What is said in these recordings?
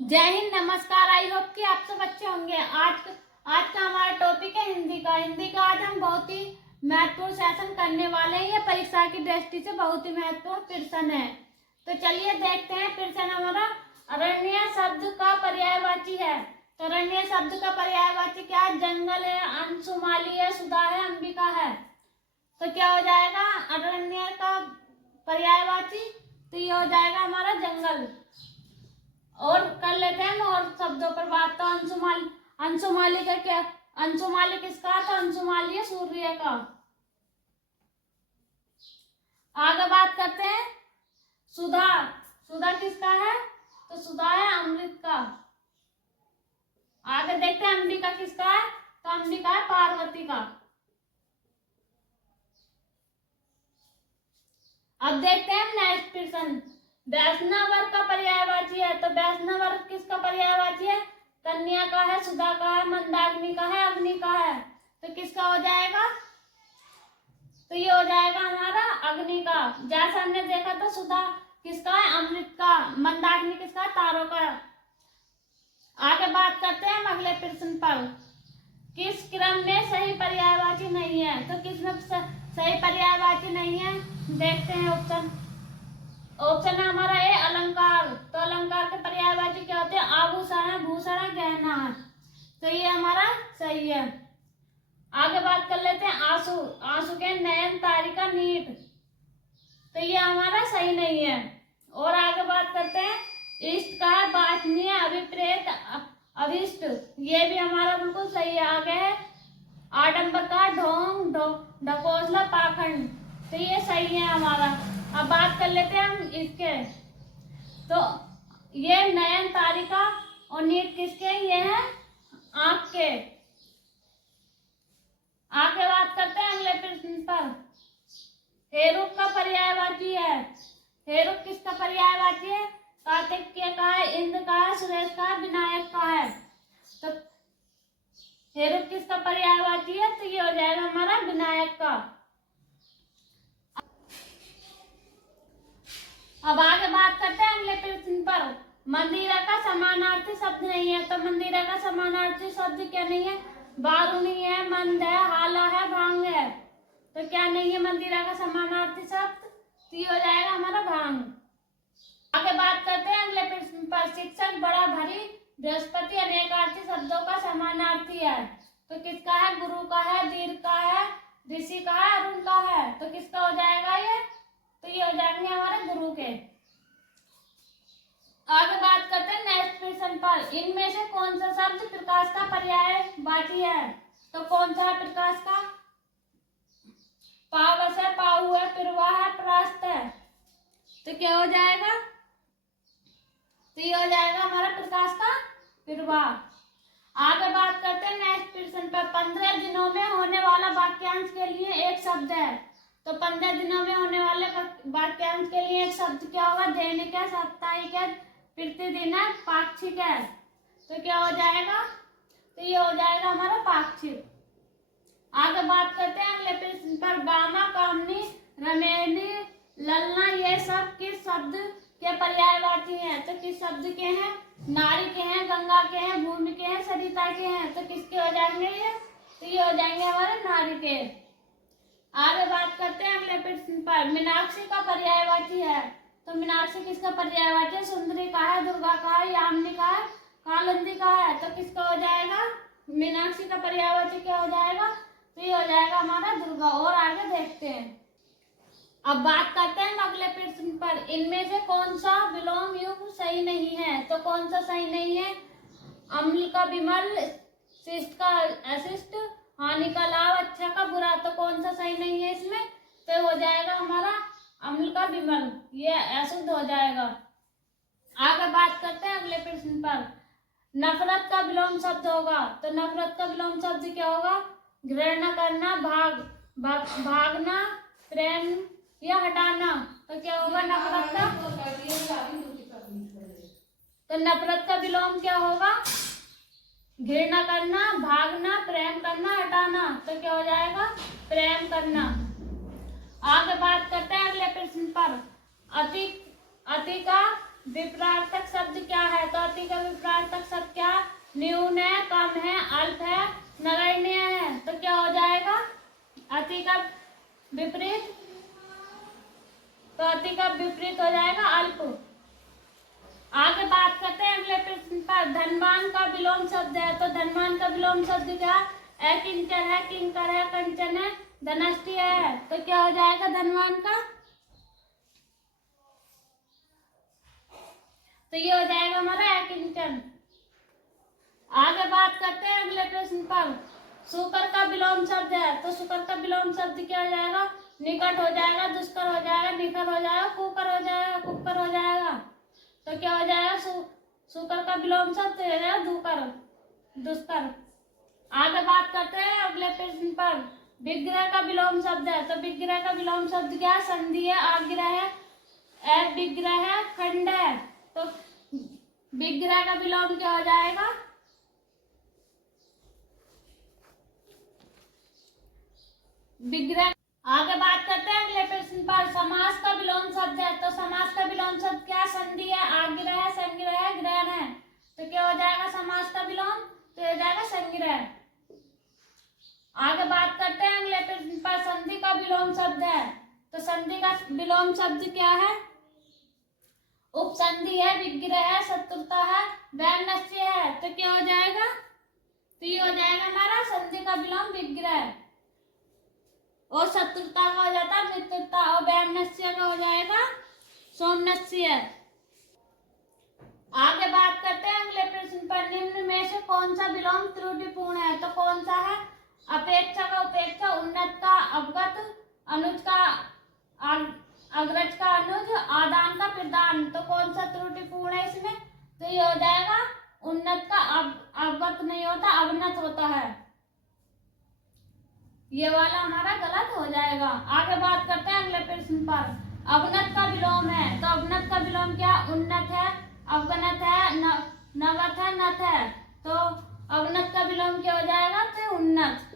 जय हिंद, नमस्कार। I hope कि आप सब अच्छे होंगे। आज का हमारा टॉपिक है हिंदी का। आज हम बहुत ही महत्वपूर्ण सेशन करने वाले हैं। ये परीक्षा की दृष्टि से बहुत ही महत्वपूर्ण प्रश्न है। तो चलिए देखते हैं। प्रश्न हमारा अरण्य शब्द का पर्यायवाची है। तो अरण्य शब्द का पर्यायवाची क्या है? जंगल है, अंशुमाली है, सुधा है, अंबिका है। तो क्या हो जाएगा अरण्य का पर्यायवाची? तो ये हो जाएगा हमारा जंगल। और कर लेते हैं हम और शब्दों पर बात। तो अंशुमाली का क्या? अंशुमाली किसका? तो अंशुमाली है सूर्य का। आगे बात करते हैं सुधा। सुधा किसका है? तो सुधा है अमृत का। आगे देखते हैं अंबिका किसका है? तो अंबिका है पार्वती का। अब देखते हैं नेक्स्ट प्रश्न। वैष्णव वर्ग का पर्यायवाची है। तो वैष्णव वर्ग किसका पर्यायवाची है? कन्या का है, सुधा का है, मंदाग्नि का है, अग्नि का है। तो किसका हो जाएगा? तो ये हो जाएगा हमारा अग्नि का। जैसा हमने देखा तो सुधा किसका है? अमृत का। मंदाग्नि किसका है? तारों का। आगे बात करते हैं हम अगले प्रश्न पर। किस क्रम में सही पर्यायवाची नहीं है? तो किसमें सही पर्यायवाची नहीं है? देखते हैं ऑप्शन है हमारा ए अलंकार। तो अलंकार के पर्यायवाची क्या होते हैं? आभूषण है, भूषण है, गहना है। तो ये हमारा सही है। आगे बात कर लेते हैं आंसू। आंसू के नयन, तारिका, नीट। तो ये हमारा सही नहीं है। और आगे बात करते हैं इष्ट का है, वांछनीय, अभिप्रेत, अभिष्ट। ये भी हमारा बिल्कुल सही है। आगे है आडंबर का, ढोंग, ढकोसला, पाखंड। तो ये सही है हमारा। अब बात कर लेते हैं हम इसके। तो ये नयन, तारिका और नीट किसके? ये है आंख के। आगे बात करते हैं अगले प्रश्न पर। हेरुक का पर्यायवाची है। हेरुक किसका पर्यायवाची है? कार्तिकेय का है, इंद्र का है, सुरेश का है, विनायक का है। तो हेरुक किसका पर्यायवाची है? तो ये हो जाएगा हमारा विनायक का। अब आगे बात करते हैं अगले प्रश्न पर। मंदिरा का समानार्थी शब्द नहीं है। तो मंदिरा का समानार्थी शब्द क्या नहीं है? बारूणी है, मंद है, हाला है, भांग है। तो क्या नहीं है मंदिरा का समानार्थी शब्द? तो ये हो जाएगा हमारा भांग। आगे बात करते हैं अगले प्रश्न पर। शिक्षक, बड़ा, भरी, बृहस्पति अनेकार्थी शब्दों का समानार्थी है। तो किसका है? गुरु का है, दीर्घ का है, ऋषि का है, अरुण का है। तो किसका हो जाएगा ये? तो ये हो जाएंगे हमारे गुरु के। आगे बात करते हैं नेक्स्ट प्रश्न पर। इनमें से कौन सा शब्द प्रकाश का पर्यायवाची है? तो कौन सा है प्रकाश का? पावस है, पाहु है, प्रवाह है, परास्त है। तो क्या हो जाएगा? तो ये हो जाएगा हमारा प्रकाश का प्रवाह। आगे बात करते हैं नेक्स्ट प्रश्न पर। 15 दिनों में होने वाला वाक्यांश के लिए एक शब्द है। तो 15 दिनों में होने वाले वाक्यांश के लिए एक शब्द क्या होगा? दैनिक है, साप्ताहिक है, प्रतिदिन है, पाक्षिक है। तो क्या हो जाएगा? तो ये हो जाएगा हमारा पाक्षिक। आगे बात करते हैं अगले प्रश्न पर। बामा, कामनी, रमेणी, ललना ये सब किस शब्द के पर्यायवाची हैं? तो किस शब्द के हैं? नारी के हैं, गंगा के हैं, भूमि के हैं, सरिता के हैं। तो किसके हो जाएंगे ये? तो ये हो जाएंगे हमारे नारी के। आगे बात करते हैं अगले प्रश्न पर। मीनाक्षी का पर्यायवाची है। तो मीनाक्षी किसका पर्यायवाची है? सुंदरी का है, दुर्गा का है, यामिनी का है, कालिंदी का है। तो किसका हो जाएगा? मीनाक्षी का पर्यायवाची क्या हो जाएगा? तो ये हो जाएगा हमारा दुर्गा। और आगे देखते हैं। अब बात करते हैं अगले प्रश्न पर। इनमें से कौन सा विलोम युग सही नहीं है? तो कौन सा सही नहीं है? अम्ल का विमल, शिष्ट का अशिष्ट, हानि का लाभ, अच्छा का बुरा। तो कौन सा सही नहीं है इसमें? तो हो जाएगा हमारा अम्ल का विमल, ये अशुद्ध हो जाएगा। आगे बात करते हैं अगले प्रश्न पर। नफरत का विलोम शब्द होगा। तो नफरत का विलोम शब्द क्या होगा? घृणा करना, भागना, प्रेम या हटाना। तो क्या होगा नफरत का? तो नफरत का विलोम क्या होगा? घृणा करना, भागना, प्रेम करना, हटाना। तो क्या हो जाएगा? प्रेम करना। आगे बात करते हैं अगले प्रश्न पर। अति का विपरीतार्थक शब्द क्या है? तो अति अति का विपरीतार्थक शब्द क्या? न्यून है, कम है, अल्प है, नगण्य है। तो क्या हो जाएगा अति का विपरीत? तो अति का विपरीत हो जाएगा अल्प। आगे बात करते हैं अगले प्रश्न पर। धनवान का विलोम शब्द है, तो धनवान का विलोम शब्द क्या? अकिंचन है, किंकर है, कंचन है, धनष्टि है। तो क्या हो जाएगा धनवान का? तो ये हो जाएगा हमारा अकिंचन। आगे बात करते हैं अगले प्रश्न पर। सुकर का विलोम शब्द है, तो सुकर का विलोम शब्द क्या हो जाएगा? निकट हो जाएगा, दुष्कर हो जाएगा, निखर हो जाएगा, कुकर हो जाएगा, कुकर हो जाएगा। तो क्या हो जाएगा सुकर का विलोम शब्द हो जाएगा दुकर, दुष्कर। आगे बात करते हैं अगले प्रश्न पर। विग्रह का विलोम शब्द है, तो विग्रह का विलोम शब्द क्या? संधि है, आग्रह है, अविग्रह है, खंड है। तो विग्रह का विलोम क्या हो जाएगा? विग्रह। आगे बात करते हैं अगले प्रश्न पर। समास का विलोम शब्द है, तो समास का विलोम शब्द क्या? संधि है, आग्रह है, संग्रह है, ग्रहण है। तो क्या हो जाएगा समास का विलोम? तो हो जाएगा संग्रह। आगे बात करते हैं अगले प्रश्न पर। संधि का विलोम शब्द है, तो संधि का विलोम शब्द क्या है? उपसंधि है, विग्रह है, शत्रुता है, वैमनस्य है। तो क्या हो जाएगा? तो ये हो जाएगा हमारा संधि का विलोम विग्रह। और शत्रुता का हो जाता है मित्रता, और वैमनस्य का हो जाएगा सौमनस्य। आगे बात करते हैं अगले प्रश्न पर। निम्न में से कौन सा विलोम त्रुटिपूर्ण है? तो कौन सा है? अपेक्षा का उपेक्षा, उन्नत का अवगत, अनुज का अग्रज का अनुज, आदान का प्रदान। तो कौन सा त्रुटिपूर्ण है इसमें? तो ये हो जाएगा उन्नत का अवगत नहीं होता, अवनत होता है। ये वाला हमारा गलत हो जाएगा। आगे बात करते हैं अगले प्रश्न पर। अवनत का विलोम है, तो अवनत का विलोम क्या? उन्नत है, अवगनत है, नगत है, नत है। तो अवनत का विलोम क्या हो जाएगा? तो उन्नत।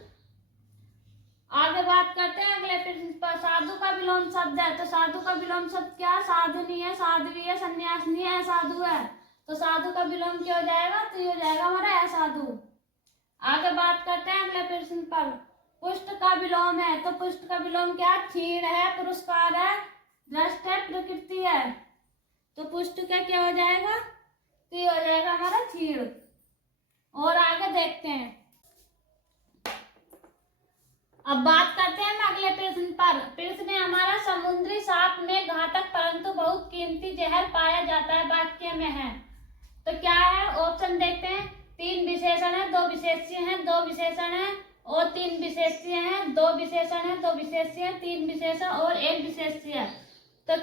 आगे बात करते हैं अगले प्रश्न पर। साधु का विलोम शब्द है, तो साधु का विलोम शब्द क्या? साधुनी है, साध्वी है, सन्यासिनी है, असाधु है। तो साधु का विलोम क्या हो जाएगा? तो ये हो जाएगा हमारा असाधु। आगे बात करते हैं अगले प्रश्न पर। पुष्ट का विलोम है, तो पुष्ट का विलोम क्या? क्षीण है, पुरस्कार है, दृष्ट है, प्रकृति है। तो पुष्ट का क्या हो जाएगा? तो ये हो जाएगा हमारा क्षीण। और आगे देखते हैं। अब बात करते हैं हम अगले प्रश्न पर। प्रश्न है हमारा। समुद्री सांप में घातक परंतु बहुत कीमती जहर पाया जाता है, वाक्य में है। तो क्या है? ऑप्शन देखते हैं। 3 विशेषण है, 2 विशेष्य हैं, 2 विशेषण है और 3 विशेष्य हैं, 2 विशेषण है, 2 विशेष्य है, 3 विशेषण और 1 विशेष्य है। तो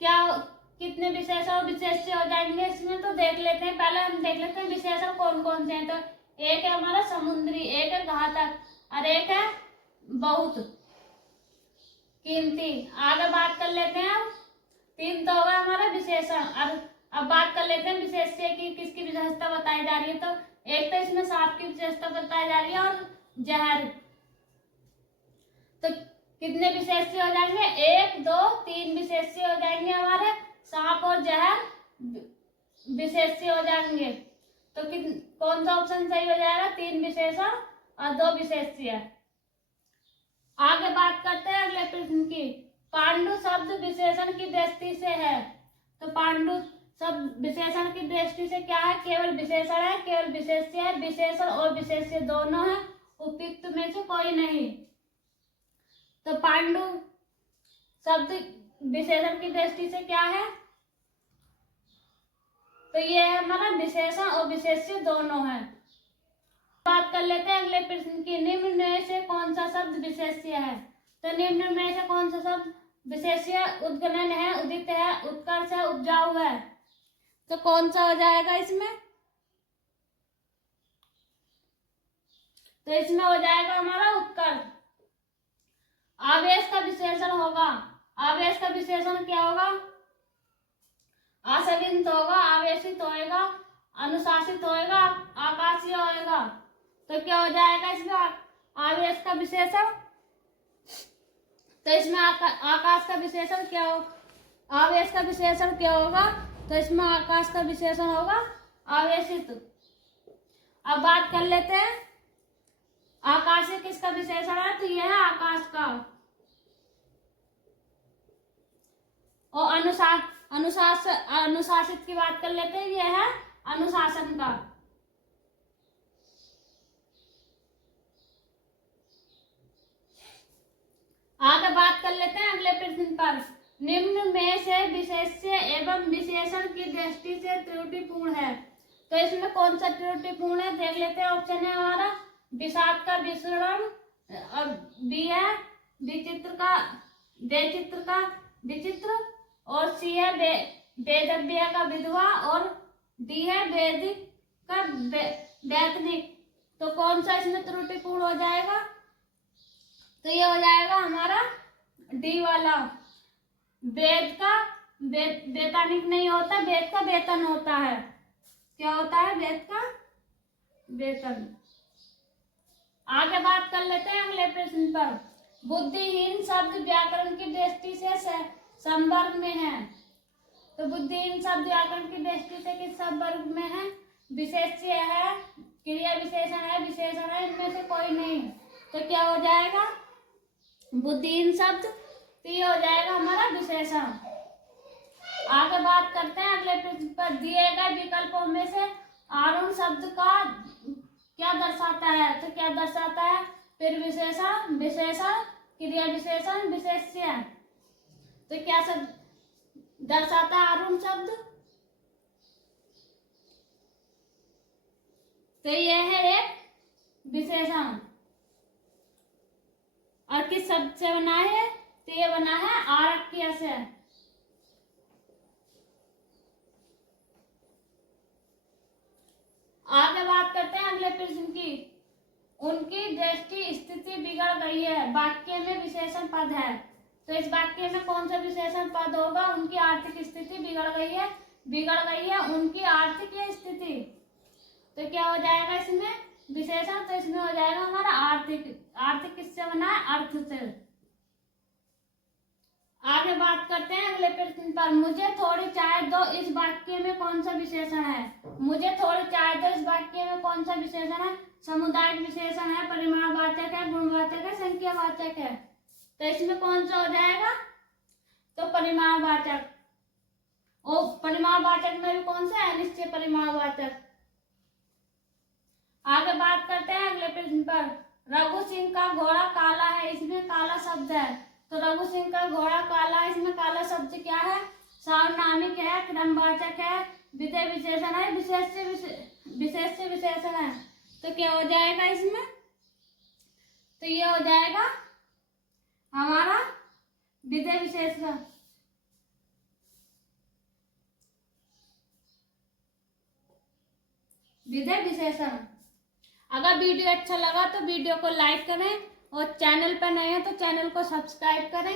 क्या कितने विशेषण और विशेष्य हो जाएंगे इसमें? तो देख लेते हैं। पहले हम देख लेते हैं विशेषण कौन कौन से हैं। तो एक है हमारा समुद्री, एक है घातक और एक है बहुत कीमती। आगे बात कर लेते हैं हम। 3 तो होगा हमारा विशेषण। अब बात कर लेते हैं विशेष्य की किसकी विशेषता बताई जा रही है। तो एक तो इसमें सांप की विशेषता बताई जा रही है और जहर। तो कितने विशेष्य हो जाएंगे? 1 2 3 विशेष्य हो जाएंगे हमारे। सांप और जहर विशेष्य हो जाएंगे। तो कौन सा ऑप्शन सही हो जाएगा? 3 विशेषण और 2 विशेष्य। आगे बात करते हैं अगले प्रश्न की। पांडु शब्द विशेषण की दृष्टि से है, तो पांडु शब्द विशेषण की दृष्टि से क्या है? केवल विशेषण है, केवल विशेष्य है। विशेषण और विशेष्य दोनों है, उपयुक्त में से कोई नहीं। तो पांडु शब्द विशेषण की दृष्टि से क्या है? तो ये है हमारा विशेषण और विशेष्य दोनों है। बात कर लेते हैं अगले प्रश्न की। निम्न में से कौन सा शब्द विशेष्य है? तो निम्न में से कौन सा शब्द विशेष्य? उद्गणन है, उदित है, उत्कर्ष है, उपजाऊ है। तो कौन सा हो जाएगा इसमें? तो इसमें हो जाएगा हमारा उत्कर्ष। आवेश का विशेषण होगा। आवेश का विशेषण क्या होगा? आसगित होगा, आवेशित होएगा, अनुशासित होएगा, आकाशीय होएगा। तो क्या हो जाएगा इसमें आवेश का विशेषण? तो इसमें आकाश का विशेषण क्या हो? आवेश का विशेषण क्या होगा? तो इसमें आकाश का विशेषण होगा आवेशित। अब बात कर लेते हैं आकाशीय किसका विशेषण है, तो यह है आकाश का। और अनुशासित की बात कर लेते हैं, यह है अनुशासन का। आगे बात कर लेते हैं अगले प्रश्न पर। निम्न में से विशेष्य एवं विशेषण की दृष्टि से त्रुटिपूर्ण है, तो इसमें कौन सा त्रुटिपूर्ण है देख लेते हैं। ऑप्शन है हमारा विषाद का विसरण, और बी है विचित्र का विचित्र, और सी है वेदव्य का विधवा, और डी है वैदिक का वैतनिक। तो कौन सा इसमें त्रुटिपूर्ण हो जाएगा, तो ये हो जाएगा हमारा डी वाला। वेद का वैतनिक नहीं होता, वेद का वेतन होता है। क्या होता है, वेद का वेतन। आगे बात कर लेते हैं अगले प्रश्न पर। बुद्धिहीन शब्द व्याकरण की दृष्टि से संवर्ग में है, तो बुद्धिहीन शब्द व्याकरण की दृष्टि से किस संवर्ग में है, विशेष्य है, क्रिया विशेषण है, विशेषण है, इनमें से कोई नहीं। तो क्या हो जाएगा बुद्धिहीन शब्द, तो ये हो जाएगा हमारा विशेषण। आगे बात करते हैं अगले प्रश्न पर। दिए गए विकल्पों में से आरूढ़ शब्द का क्या दर्शाता है, तो क्या दर्शाता है, फिर विशेषण, विशेषण, क्रिया विशेषण, विशेष्य। तो क्या शब्द दर्शाता है आरूढ़ शब्द, तो यह है एक विशेषण। और किस शब्द से बना है, तो ये बना है आरक्य से। आगे बात करते हैं अगले प्रश्न की। उनकी दृष्टि स्थिति बिगड़ गई है, वाक्य में विशेषण पद है, तो इस वाक्य में कौन सा विशेषण पद होगा, उनकी आर्थिक स्थिति बिगड़ गई है उनकी आर्थिक स्थिति। तो क्या हो जाएगा इसमें विशेषण, तो इसमें हो जाएगा हमारा आर्थिक किससे बना है, अर्थ से। आगे बात करते हैं अगले प्रश्न पर। मुझे थोड़ी चाय दो इस वाक्य में कौन सा विशेषण है, मुझे थोड़ी चाय दो इस वाक्य में कौन सा विशेषण है, सामुदायिक विशेषण है, परिमाणवाचक है, गुणवाचक है, संख्यावाचक है। तो इसमें कौन सा हो जाएगा, तो परिमाणवाचक। और परिमाणवाचक में भी कौन सा है, निश्चय परिमाणवाचक। आगे बात करते हैं अगले प्रश्न पर। रघु सिंह का घोड़ा काला है, इसमें काला शब्द है, तो रघु सिंह का घोड़ा काला है, इसमें काला शब्द क्या है, सार्वनामिक है, क्रमवाचक है, विधेय विशेषण है, विशेष्य विशेषण है। तो क्या हो जाएगा इसमें, तो ये हो जाएगा हमारा विधेय विशेषण। विधेय विशेषण। अगर वीडियो अच्छा लगा तो वीडियो को लाइक करें, और चैनल पर नए हैं तो चैनल को सब्सक्राइब करें।